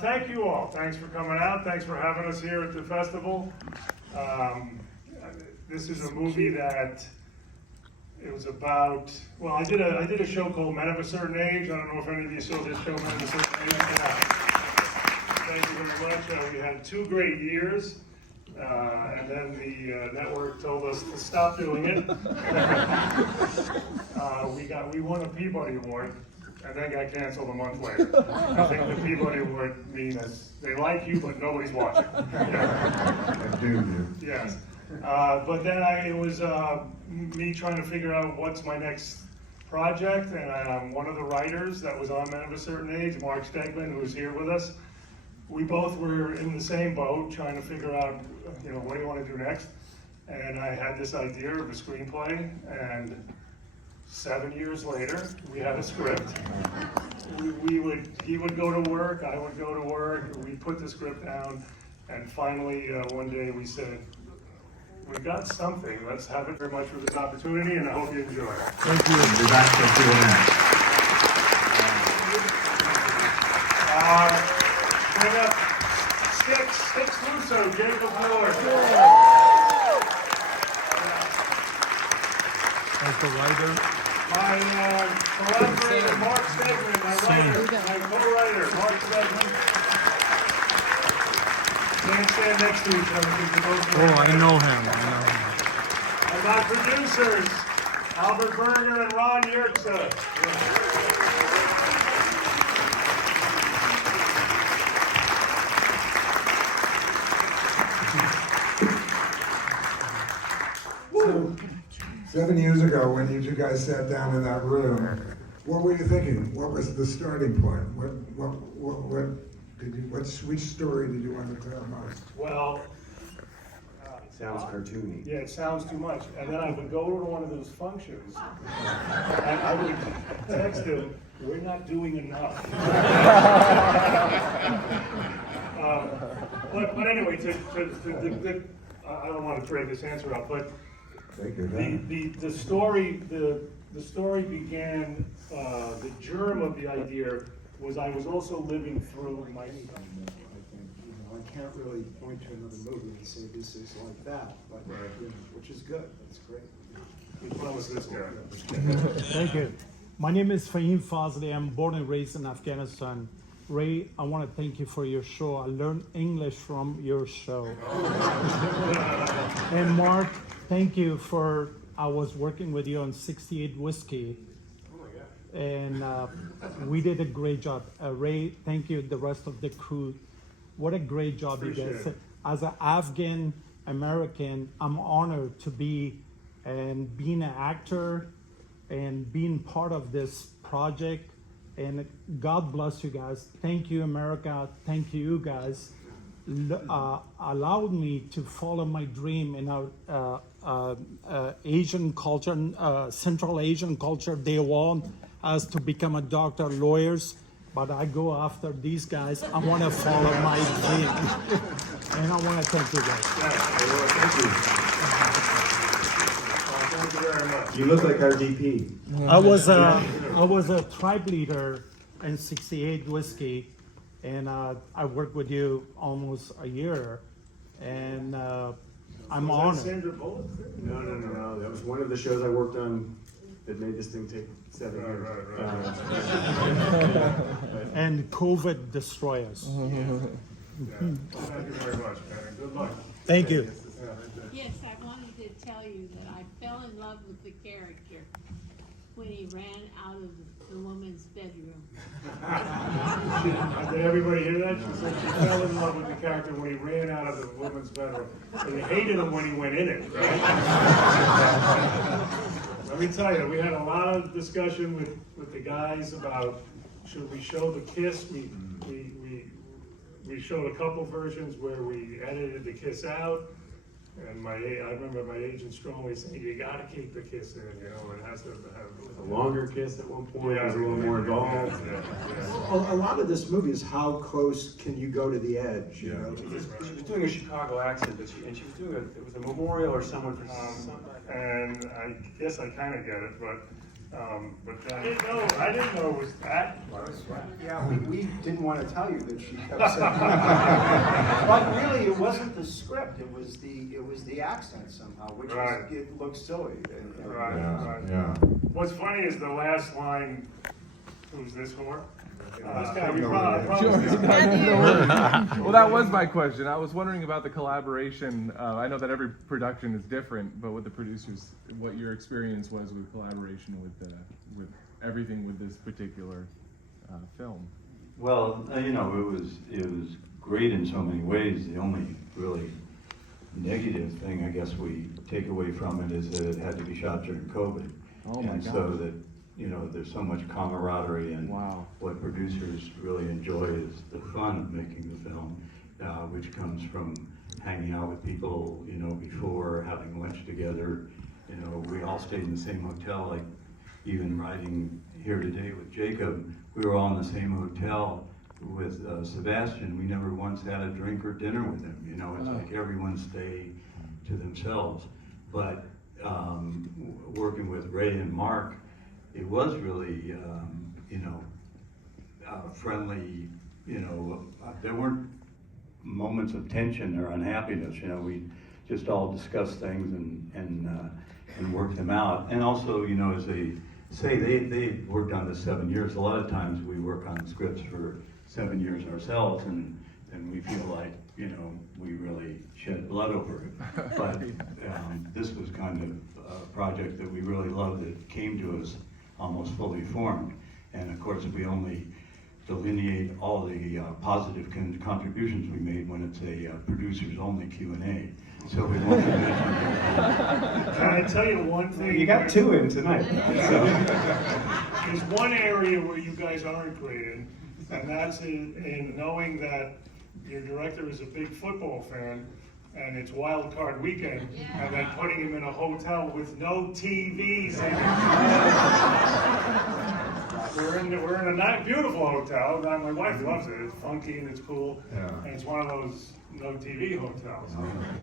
Thank you all. Thanks for coming out. Thanks for having us here at the festival. This is a movie that it was about. Well, I did a show called Men of a Certain Age. I don't know if any of you saw this show, Men of a Certain Age. Thank you very much. We had 2 great years. And then the network told us to stop doing it. We won a Peabody Award, and then got canceled a month later. I think the Peabody Award means they like you, but nobody's watching. Yeah. I do. Yes. But then it was me trying to figure out what's my next project, and one of the writers that was on Men of a Certain Age, Mark Stegman, who's here with us. We both were in the same boat, trying to figure out, what do you want to do next? And I had this idea of a screenplay, and 7 years later, we had a script. He would go to work, I would go to work, we'd put the script down, and finally, one day we said, we got something, let's have it. Very much for this opportunity, and I hope you enjoy it. Thank you. We're back for Q&A. Bring up Sticks Russo, Jacob Miller. As the writer. My collaborator, Mark Stegman, my co-writer, Mark Stegman. Can't stand next to each other because they're both. Oh, I know him. And my producers, Albert Berger and Ron Yerxa. 7 years ago, when you 2 guys sat down in that room, what were you thinking? What was the starting point? Which story did you want to tell most? Well, sounds cartoony. Yeah, it sounds too much. And then I would go to one of those functions, and I would text him, "We're not doing enough." But anyway, I don't want to drag this answer out, but the story began. The germ of the idea was I was also living through my. I can't really point to another movie and say this is like that, but which is good. That's great. Which one was this guy? Thank you. My name is Fahim Fazli. I'm born and raised in Afghanistan. Ray, I want to thank you for your show. I learned English from your show. And Mark, thank you for, I was working with you on 68 Whiskey. And we did a great job. Ray, thank you, the rest of the crew. What a great job you guys did. As an Afghan American, I'm honored to be and being an actor and being part of this project. And God bless you guys. Thank you, America. Thank you, guys. Allowed me to follow my dream in our Asian culture, Central Asian culture. They want us to become a doctor, lawyers, but I go after these guys. I want to follow my dream. And I want to thank you guys. Thank you. Thank you very much. You look like our DP. I was a tribe leader in 68 Whiskey, and I worked with you almost a year, and I'm honored. Sandra Bullock? No. That was one of the shows I worked on that made this thing take 7 years. Right. And COVID destroy us. Yeah. Thank you very much, man. Good luck. Thank you. Yes, I wanted to tell you that I fell in love with the character when he ran out of the woman's bedroom. Did everybody hear that? She said she fell in love with the character when he ran out of the woman's bedroom. And you hated him when he went in it, right? Let me tell you, we had a lot of discussion with the guys about should we show the kiss. We showed a couple versions where we edited the kiss out. And I remember my agent strongly saying, you gotta keep the kiss in, it has to have A longer kiss at one point, it was a little more involved. A lot of this movie is how close can you go to the edge, She was doing a Chicago accent, but she was doing it was a memorial or someone for and I guess I kind of get it, but But I didn't know it was that. Yeah, we didn't want to tell you that she kept saying. But really, it wasn't the script, it was the accent somehow, which Right. is, it looks silly. Right, Yeah, right. yeah. What's funny is the last line, who's this for? Let's I go promise over this. Well, that was my question. I was wondering about the collaboration. I know that every production is different, but with the producers, what your experience was with collaboration with everything with this particular film. Well, you know, it was great in so many ways. The only really negative thing I guess we take away from it is that it had to be shot during COVID. Oh my And gosh. so that, you know, there's so much camaraderie, and Wow. what producers really enjoy is the fun of making the film, which comes from hanging out with people, you know, before, having lunch together. You know, we all stayed in the same hotel, like even riding here today with Jacob, we were all in the same hotel with Sebastian. We never once had a drink or dinner with him. You know, it's like everyone stayed to themselves. But working with Ray and Mark, it was really, you know, friendly. You know, there weren't moments of tension or unhappiness. You know, we just all discussed things and worked them out. And also, you know, as they say, they worked on this 7 years. A lot of times we work on scripts for 7 years ourselves, and we feel like, you know, we really shed blood over it. But this was kind of a project that we really loved, that came to us almost fully formed. And of course, we only delineate all the positive contributions we made when it's a producers-only Q&A. So we won't mention it. Can I tell you one thing? You got two in tonight. So. There's one area where you guys aren't great in, and that's in knowing that your director is a big football fan, and it's wild card weekend, and then putting him in a hotel with no TVs in it. We're in a nice, beautiful hotel. My wife loves it. It's funky and it's cool, Yeah. and it's one of those no TV hotels.